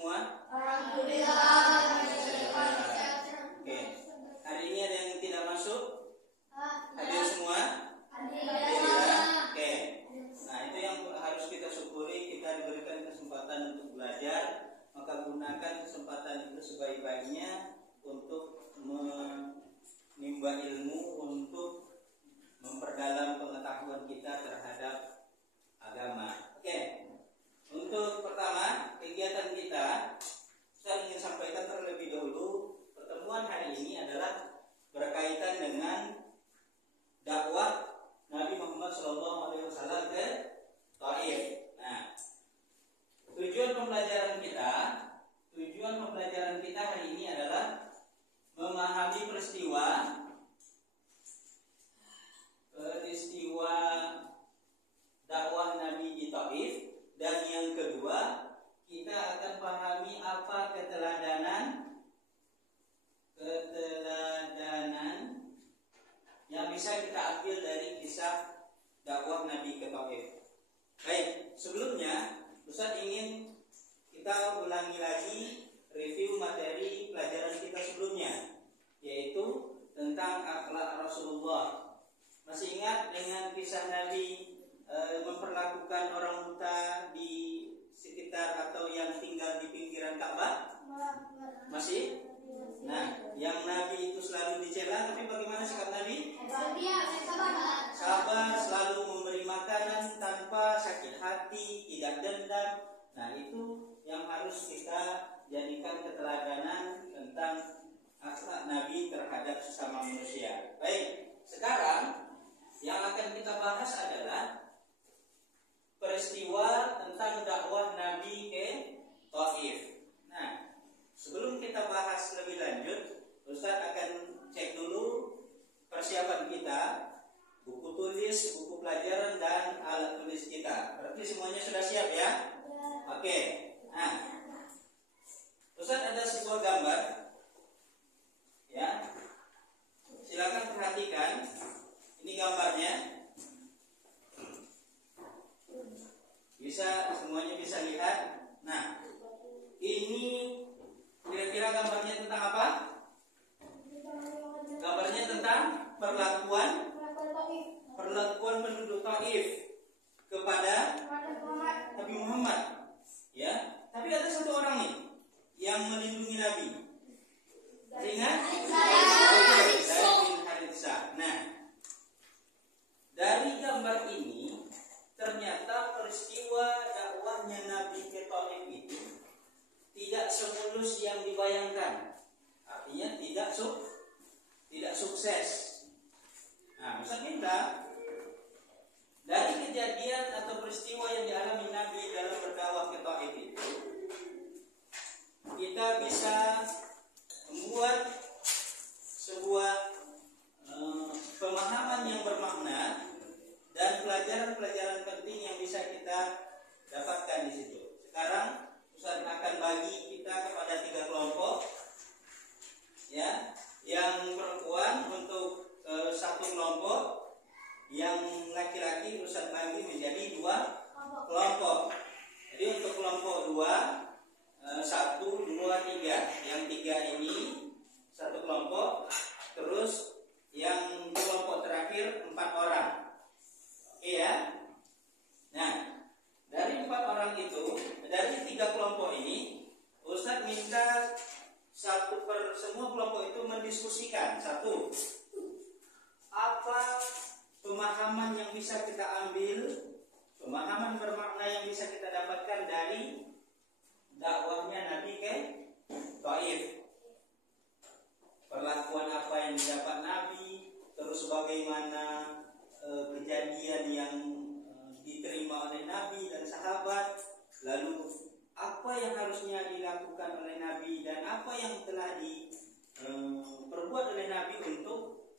semua? Alhamdulillah. Oke. Hari ini ada yang tidak masuk? Hadir semua? Alhamdulillah. Oke. Nah, itu yang harus kita syukuri, kita diberikan kesempatan untuk belajar, maka gunakan kesempatan itu sebaik-baiknya untuk menimba ilmu, untuk memperdalam pengetahuan kita terhadap agama. Oke. Untuk pertama, kegiatan kita, saya ingin sampaikan terlebih dahulu, pertemuan hari ini adalah berkaitan dengan dakwah Nabi Muhammad SAW ke Taif. Nah, tujuan pembelajaran kita hari ini adalah memahami peristiwa dakwah Nabi di Taif, dan yang kedua kita akan pahami apa keteladanan yang bisa kita ambil dari kisah dakwah Nabi ke Taif. Baik, sebelumnya Ustaz ingin kita ulangi lagi review materi pelajaran kita sebelumnya, yaitu tentang akhlak Rasulullah. Masih ingat dengan kisah Nabi memperlakukan orang buta di sekitar atau yang tinggal di pinggiran Ka'bah? Masih? Nah, yang Nabi itu selalu dicela, tapi bagaimana sikap Nabi? Sabar, selalu memberi makanan tanpa sakit hati, tidak dendam. Nah, itu yang harus kita jadikan keteladanan tentang akhlak Nabi terhadap sesama manusia. Baik, sekarang yang akan kita bahas adalah peristiwa tentang dakwah Nabi ke Taif. Nah, sebelum kita bahas lebih lanjut, Ustaz akan cek dulu persiapan kita, buku tulis, buku pelajaran, dan alat tulis kita. Berarti semuanya sudah siap ya? Oke. Nah, Ustaz ada sebuah gambar, ya. Silakan perhatikan. Ini gambarnya. Semuanya bisa lihat. Nah, ini kira-kira gambarnya tentang apa? Gambarnya tentang perlakuan penduduk Taif kepada Nabi Muhammad. Ya, tapi ada satu orang nih yang melindungi Nabi. Ingat? Zaid bin Haritsah. Nah, dari gambar ini ternyata peristiwa dakwahnya Nabi ke Taif itu tidak semulus yang dibayangkan. Artinya tidak sukses. Nah, Ustaz minta dari kejadian atau peristiwa yang dialami Nabi dalam berdakwah ke Taif itu, kita bisa membuat sebuah pemahaman yang bermakna dan pelajaran-pelajaran penting yang bisa kita dapatkan di situ. Sekarang Ustaz akan bagi kita kepada 3 kelompok, ya. Yang perempuan untuk 1 kelompok, yang laki-laki Ustaz bagi menjadi 2 kelompok. Jadi untuk kelompok 2, 1, 2, 3. Yang 3 ini 1 kelompok, terus yang kelompok terakhir 4 orang. Iya. Nah, dari 4 orang itu, dari 3 kelompok ini, Ustaz minta semua kelompok itu mendiskusikan. 1, apa pemahaman yang bisa kita ambil, pemahaman bermakna yang bisa kita dapatkan dari dakwahnya Nabi ke Taif. Perlakuan apa yang didapat Nabi, terus bagaimana kejadian yang diterima oleh Nabi dan sahabat, lalu apa yang harusnya dilakukan oleh Nabi dan apa yang telah diperbuat oleh Nabi untuk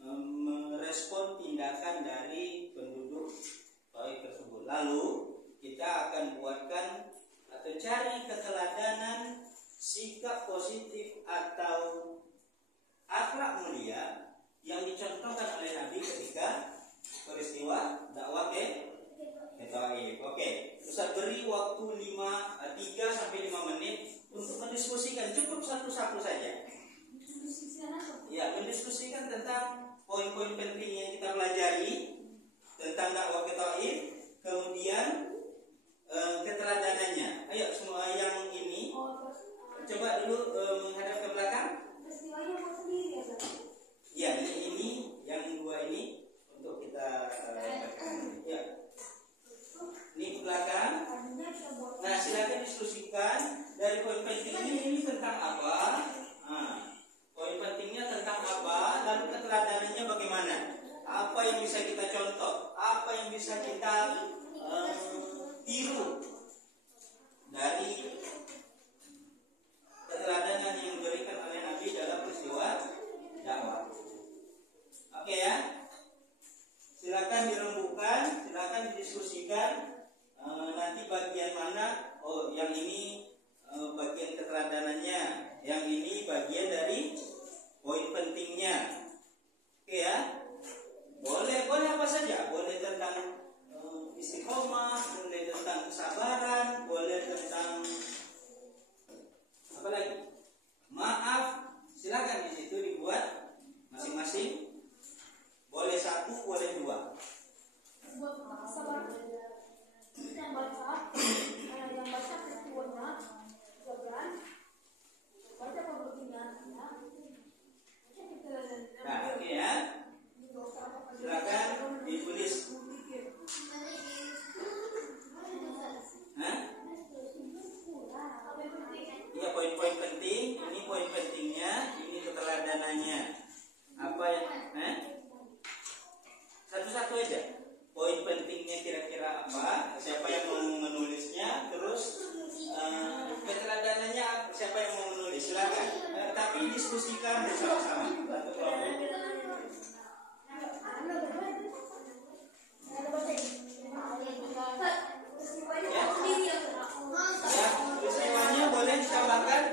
merespon tindakan dari penduduk Taif tersebut. Lalu kita akan buatkan atau cari keteladanan sikap positif atau akhlak mulia yang dicontohkan oleh Nabi ketika peristiwa dakwah ke Taif. Oke, Ustaz beri waktu 3 sampai 5 menit satu saja. Ya, mendiskusikan tentang poin-poin penting yang kita pelajari tentang dakwah ke taif, kemudian keteladanannya. Ayo semua yang ini coba dulu menghadap ke belakang. Ya, ini yang dua ini untuk kita ya. Ini ke belakang. Nah, silakan diskusikan dari poin pentingnya ini tentang apa. Nah, poin pentingnya tentang apa, lalu keteladanannya bagaimana. Apa yang bisa kita contoh, apa yang bisa kita tiru dari keteladanan yang diberikan oleh Nabi dalam peristiwa dakwah. Oke ya, silakan dirembukan, silakan didiskusikan. Nanti bagian mana? Oh, yang ini bagian keteladanannya, yang ini bagian dari poin pentingnya. Oke ya, boleh apa saja, boleh tentang istiqomah, boleh tentang kesabaran, boleh tentang apa lagi? Maaf, silakan di situ dibuat masing-masing. Boleh satu, boleh dua. Buat sabar. Yang baca peristiwanya, jawaban, baca pembuktian, ya. Nah, oke ya. Silakan ditulis. Hah? Iya, poin-poin penting. Ini poin pentingnya, ini keteladanannya. Apa ya? Satu-satu aja. Poin pentingnya kira-kira apa? Siapa yang mau menulisnya? Terus keteladanannya siapa yang mau menulis? Silakan. Tapi diskusikan bersama-sama. Satu kelompok. Ya, peristiwanya boleh ditambahkan.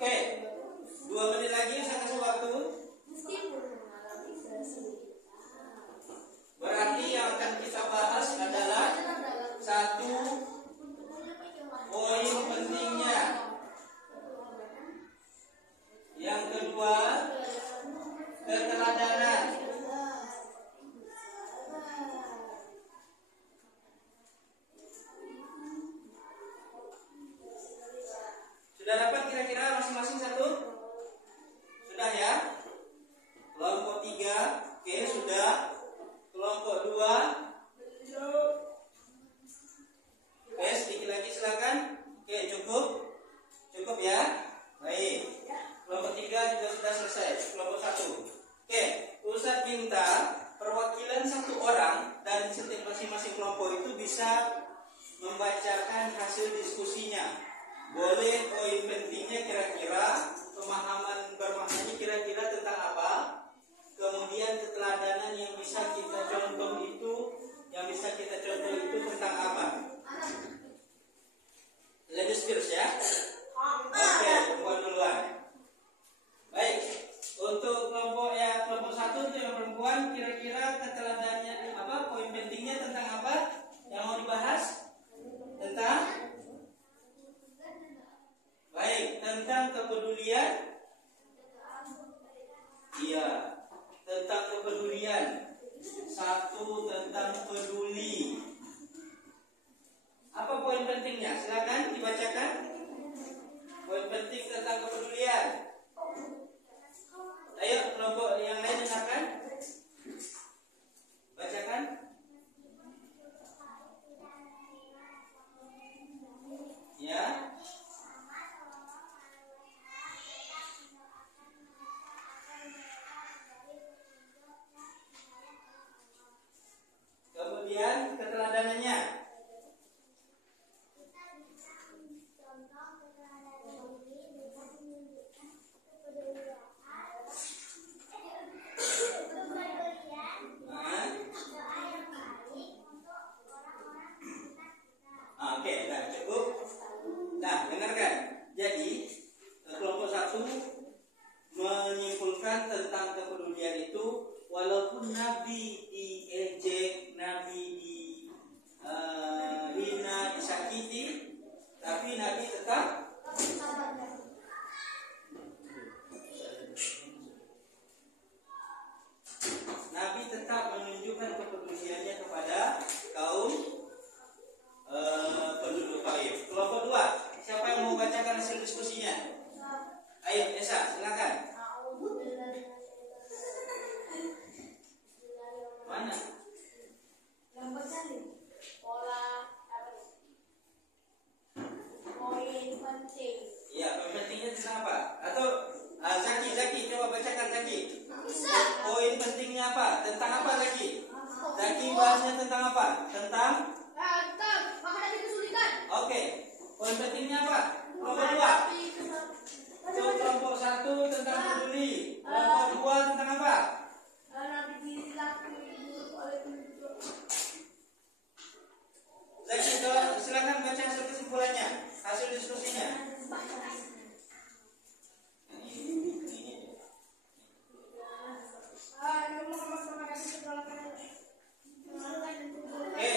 Oke, 2 menit lagi saya kasih waktu. Berarti yang akan kita bahas adalah satu poin pentingnya, yang kedua keteladanan, sudah dapat kira-kira masing-masing satu? Sudah ya? Kelompok 3, oke sudah. Kelompok 2, oke sedikit lagi silakan. Oke cukup ya. Baik. Kelompok 3 juga sudah selesai. Kelompok 1. Oke, Ustadz minta perwakilan satu orang dan setiap masing-masing kelompok itu bisa membacakan hasil diskusinya. Boleh poin pentingnya kira-kira, pemahaman bermaknanya kira-kira tentang apa, kemudian keteladanan yang bisa kita contoh itu tentang apa. Ladies first ya. Oke, perempuan duluan. Baik, untuk kelompok 1 itu yang perempuan, kira-kira keteladanannya apa, poin pentingnya tentang apa yang mau dibahas? Tentang baik, tentang kepedulian. Iya, tentang kepedulian. 1 tentang peduli. tentang apa? Atau Zaki coba bacakan Zaki. Bisa. Poin pentingnya apa? Tentang apa Zaki? Zaki bahasnya tentang apa? Tentang Menghadapi kesulitan. Oke. Poin pentingnya apa? Kelompok 2. Kelompok 1 tentang peduli. Kelompok 2 tentang apa? Zaki, silakan baca hasil kesimpulannya, hasil diskusinya. Oke,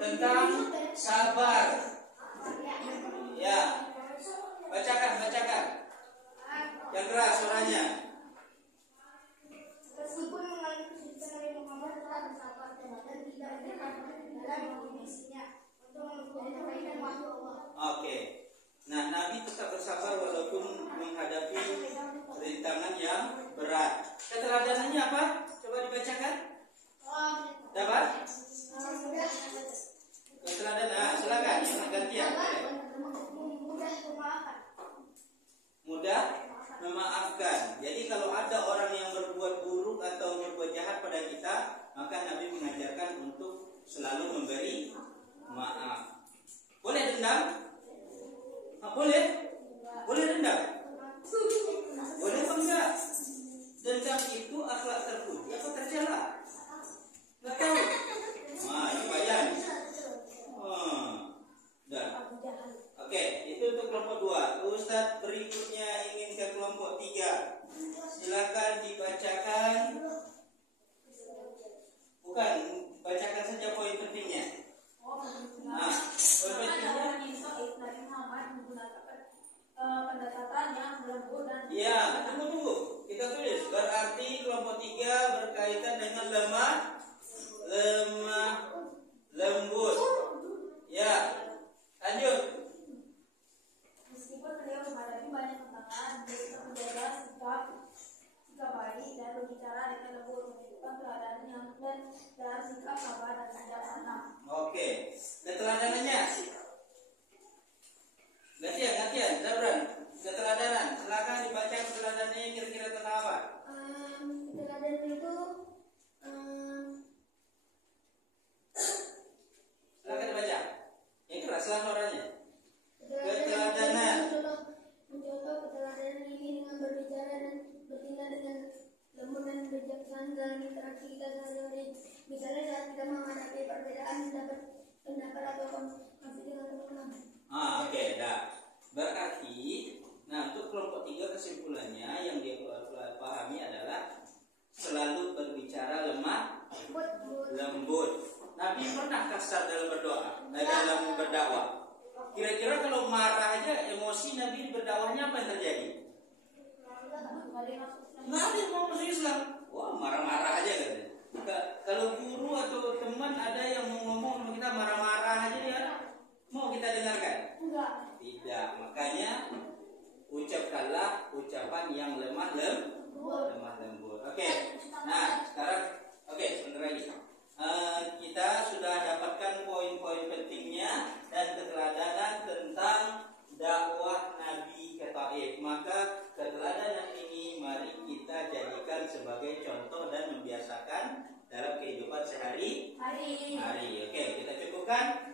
tentang sabar. Ya, bacakan. Yang keras suaranya. Meskipun mengalami kesulitan Nabi Muhammad telah bersabar dan tidak menyerah dalam mengisinya untuk menyampaikan wahyu Allah. Oke. Nah, Nabi tetap bersabar walaupun menghadapi rintangan yang berat. Keteladanannya apa? Coba dibacakan. Dapat? Keteladanan, silakan. Gantian. Mudah memaafkan. Jadi kalau ada orang yang berbuat buruk atau berbuat jahat pada kita, maka Nabi mengajarkan untuk selalu memberi maaf. Boleh dendam? Boleh? Boleh dendam? Boleh apa enggak? Dendam itu akhlak terpuji apa tercela? Nggak tahu. Nah, ini bayan. Dah. Oke, itu untuk kelompok 2. Ustadz berikutnya ingin ke kelompok 3. Silakan dibacakan. Bukan, bacakan saja poin pentingnya. Nah, poin pentingnya. Iya, tunggu. Kita tulis. Berarti kelompok 3 berkaitan dengan lemah lembut. Ya, lanjut. Meskipun beliau menghadapi banyak tantangan, beliau tetap menjaga sikap baik dan berbicara dengan lembut, menunjukkan keadaan yang dan sikap sabar dan bijaksana. Oke, keteladanannya. Gantian, Zabran. Keteladanan. Silakan dibaca keteladanannya kira-kira tentang apa? Keteladanan itu Silakan dibaca. Yang keraslah suaranya. keteladanan mencontoh keteladanan ini dengan berbicara dan bertindak dengan lembut dan bijaksana dalam interaksi kita sehari-hari. Misalnya saat kita menghadapi perbedaan pendapat atau konflik dengan teman-teman. Oke, dah. Berarti, untuk kelompok 3 kesimpulannya yang dia pahami adalah selalu berbicara lembut. Nabi pernah kasar dalam berdoa, dalam berdakwah. Kira-kira kalau marah aja emosi Nabi berdakwahnya apa yang terjadi? Nabi mau masuk Islam. Wah, marah-marah aja katanya. Kalau guru atau teman ada yang mau ngomong sama kita marah-marah aja dia mau kita dengarkan? Enggak. Tidak. Makanya ucapkanlah ucapan yang lemah lembut. Oke. Nah, sekarang sebentar lagi. Kita sudah dapatkan poin-poin pentingnya dan keteladanan tentang dakwah Nabi ke Taif. Maka keteladanan ini mari kita jadikan sebagai contoh dan membiasakan dalam kehidupan sehari-hari. Oke, kita cukupkan.